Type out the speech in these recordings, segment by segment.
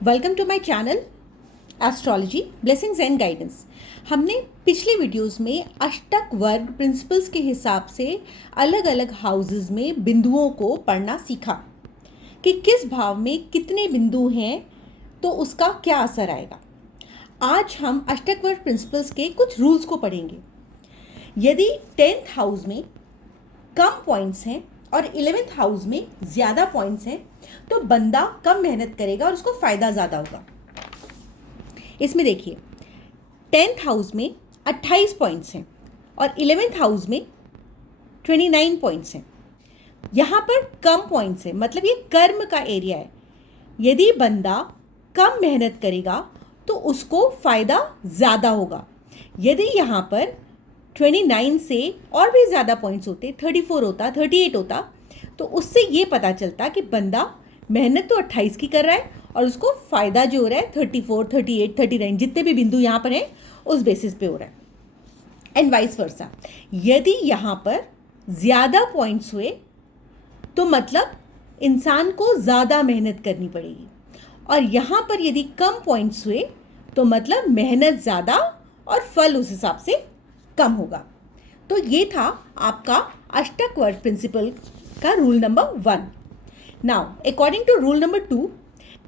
Welcome to my channel astrology blessings and guidance. हमने पिछले videos में अष्टक वर्ग प्रिंसिपल्स के हिसाब से अलग अलग हाउसेस में बिंदुओं को पढ़ना सीखा कि किस भाव में कितने बिंदु हैं तो उसका क्या असर आएगा। आज हम अष्टक वर्ग प्रिंसिपल्स के कुछ रूल्स को पढ़ेंगे। यदि 10th हाउस में कम पॉइंट्स हैं और 11th हाउस में ज़्यादा पॉइंट्स हैं तो बंदा कम मेहनत करेगा और उसको फ़ायदा ज़्यादा होगा। इसमें देखिए 10th हाउस में 28 पॉइंट्स हैं और 11th हाउस में 29 पॉइंट्स हैं। यहाँ पर कम पॉइंट्स हैं, मतलब ये कर्म का एरिया है। यदि बंदा कम मेहनत करेगा तो उसको फ़ायदा ज़्यादा होगा। यदि यहाँ पर 29 से और भी ज़्यादा पॉइंट्स होते, 34 होता, 38 होता, तो उससे ये पता चलता कि बंदा मेहनत तो 28 की कर रहा है और उसको फ़ायदा जो हो रहा है 34, 38, 39 जितने भी बिंदु यहाँ पर हैं उस बेसिस पे हो रहा है। एंड वाइस वर्सा, यदि यहाँ पर ज़्यादा पॉइंट्स हुए तो मतलब इंसान को ज़्यादा मेहनत करनी पड़ेगी, और यहाँ पर यदि कम पॉइंट्स हुए तो मतलब मेहनत ज़्यादा और फल उस हिसाब से कम होगा। तो ये था आपका अष्टक वर्ग प्रिंसिपल का rule number 1। Now according to rule number 2,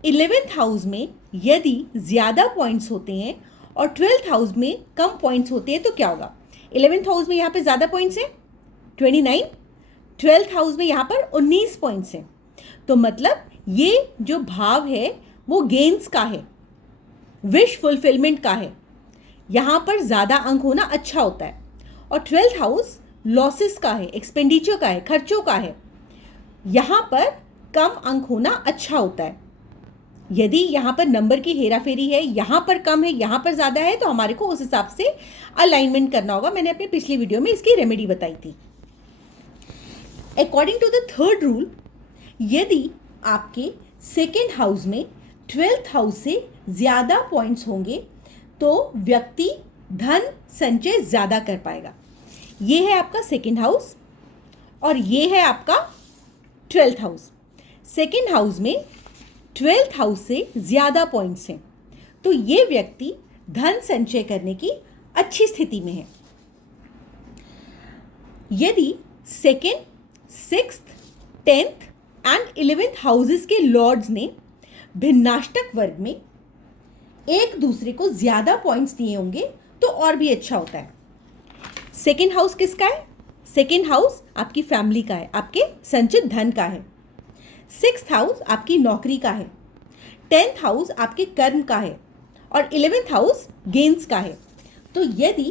11th house में यदि ज़्यादा पॉइंट्स होते हैं और 12th हाउस में कम पॉइंट्स होते हैं तो क्या होगा। 11th हाउस में यहाँ पे ज़्यादा पॉइंट्स हैं 29, 12th हाउस में यहाँ पर 19 पॉइंट्स हैं, तो मतलब ये जो भाव है वो गेन्स का है, विश फुलफिलमेंट का है। यहाँ पर ज़्यादा अंक होना अच्छा होता है। और 12th हाउस लॉसेस का है, एक्सपेंडिचर का है, खर्चों का है। यहाँ पर कम अंक होना अच्छा होता है। यदि यहाँ पर नंबर की हेराफेरी है, यहाँ पर कम है, यहाँ पर ज़्यादा है, तो हमारे को उस हिसाब से अलाइनमेंट करना होगा। मैंने अपनी पिछली वीडियो में इसकी रेमेडी बताई थी। According to the third rule, यदि आपके 2nd हाउस में 12th हाउस से ज़्यादा पॉइंट्स होंगे तो व्यक्ति धन संचय ज़्यादा कर पाएगा। ये है आपका 2nd हाउस और ये है आपका 12th हाउस। 2nd हाउस में 12th हाउस से ज़्यादा पॉइंट्स हैं तो ये व्यक्ति धन संचय करने की अच्छी स्थिति में है। यदि 2nd, 6th, 10th and 11th houses के लॉर्ड्स ने भिन्नाष्टक वर्ग में एक दूसरे को ज़्यादा पॉइंट्स दिए होंगे तो और भी अच्छा होता है। 2nd हाउस किसका है? 2nd हाउस आपकी फैमिली का है, आपके संचित धन का है। 6th हाउस आपकी नौकरी का है। 10th हाउस आपके कर्म का है और 11th हाउस गेन्स का है। तो यदि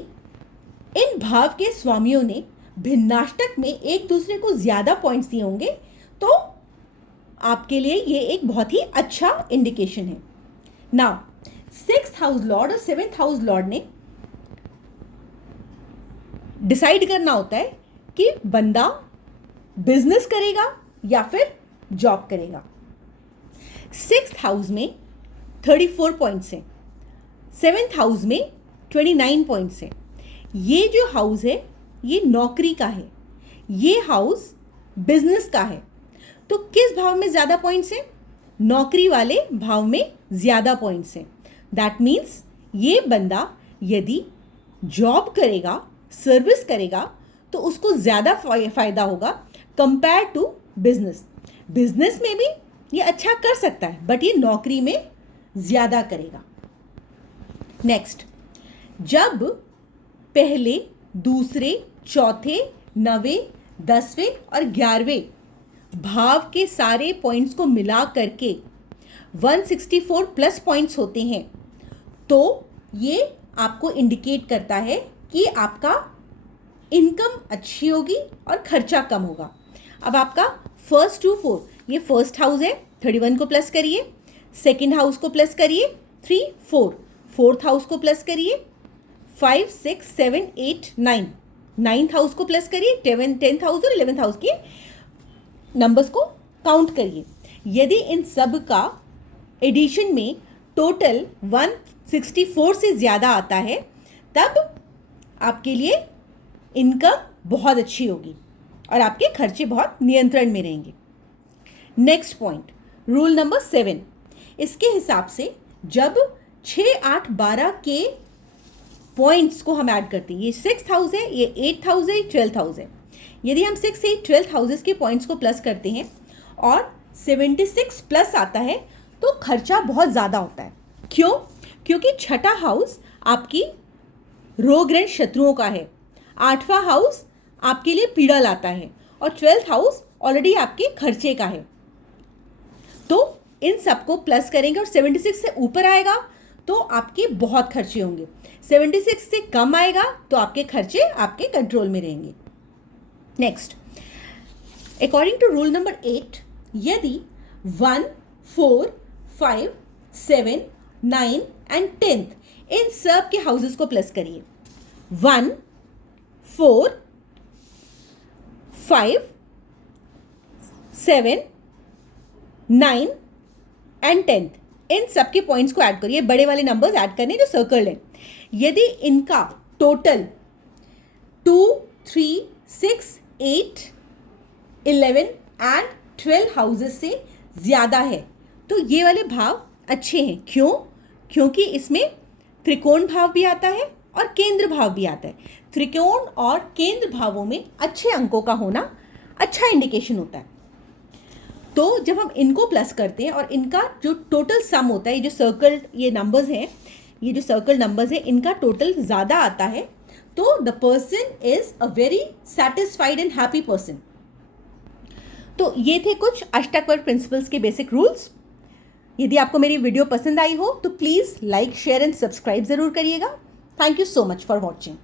इन भाव के स्वामियों ने भिन्नाष्टक में एक दूसरे को ज़्यादा पॉइंट्स दिए होंगे तो आपके लिए ये एक बहुत ही अच्छा इंडिकेशन है। नाउ 6th हाउस लॉर्ड और 7th हाउस लॉर्ड ने डिसाइड करना होता है कि बंदा बिजनेस करेगा या फिर जॉब करेगा। 6th हाउस में 34 पॉइंट्स हैं, 7th हाउस में 29 पॉइंट्स हैं। ये जो हाउस है ये नौकरी का है, ये हाउस बिजनेस का है। तो किस भाव में ज़्यादा पॉइंट्स हैं? नौकरी वाले भाव में ज़्यादा पॉइंट्स हैं। दैट मीन्स ये बंदा यदि जॉब करेगा, सर्विस करेगा तो उसको ज़्यादा फ़ायदा होगा कंपेयर टू बिजनेस। बिजनेस में भी ये अच्छा कर सकता है बट ये नौकरी में ज़्यादा करेगा। नेक्स्ट, जब पहले, दूसरे, चौथे, 9वें, 10वें और 11वें भाव के सारे पॉइंट्स को मिला करके 164 प्लस पॉइंट्स होते हैं तो ये आपको इंडिकेट करता है कि आपका इनकम अच्छी होगी और खर्चा कम होगा। अब आपका 1 to 4, ये 1st हाउस है, 31 को प्लस करिए, 2nd हाउस को प्लस करिए 3, 4, 4th हाउस को प्लस करिए 5, 6, 7, 8, 9, 9th हाउस को प्लस करिए 10th हाउस और 11th हाउस के नंबर्स को काउंट करिए। यदि इन सब का एडिशन में टोटल 164 से ज़्यादा आता है तब आपके लिए इनकम बहुत अच्छी होगी और आपके खर्चे बहुत नियंत्रण में रहेंगे। नेक्स्ट पॉइंट, रूल नंबर 7, इसके हिसाब से जब 6, 8, 12 के पॉइंट्स को हम ऐड करते हैं, ये 6th हाउस है, ये 8th हाउस है, 12th हाउस है, यदि हम 6, 8, 12th हाउसेस के पॉइंट्स को प्लस करते हैं और 76 प्लस आता है तो खर्चा बहुत ज़्यादा होता है। क्यों? क्योंकि छठा हाउस आपकी रोग ऋण शत्रुओं का है, 8वां हाउस आपके लिए पीड़ा लाता है और 12th हाउस ऑलरेडी आपके खर्चे का है। तो इन सबको प्लस करेंगे और 76 से ऊपर आएगा तो आपके बहुत खर्चे होंगे, 76 से कम आएगा तो आपके खर्चे आपके कंट्रोल में रहेंगे। Next, according to rule number 8, यदि 1, 4, 5, 7, 9 एंड 10th इन सब के हाउसेस को प्लस करिए। 1, 4, 5, 7, 9 एंड 10th इन सब के पॉइंट्स को ऐड करिए, बड़े वाले नंबर्स ऐड करने जो सर्कल्ड है। यदि इनका टोटल 2, 3, 6, 8, 11 एंड 12 हाउसेस से ज़्यादा है तो ये वाले भाव अच्छे हैं। क्यों? क्योंकि इसमें त्रिकोण भाव भी आता है और केंद्र भाव भी आता है। त्रिकोण और केंद्र भावों में अच्छे अंकों का होना अच्छा इंडिकेशन होता है। तो जब हम इनको प्लस करते हैं और इनका जो टोटल सम होता है, ये जो सर्कल्ड ये नंबर्स हैं, ये जो सर्कल नंबर्स हैं, इनका टोटल ज़्यादा आता है तो the person is a very satisfied and happy person. तो ये थे कुछ अष्टक वर्ग प्रिंसिपल्स के बेसिक रूल्स। यदि आपको मेरी वीडियो पसंद आई हो तो please like, share and subscribe ज़रूर करिएगा। Thank you so much for watching.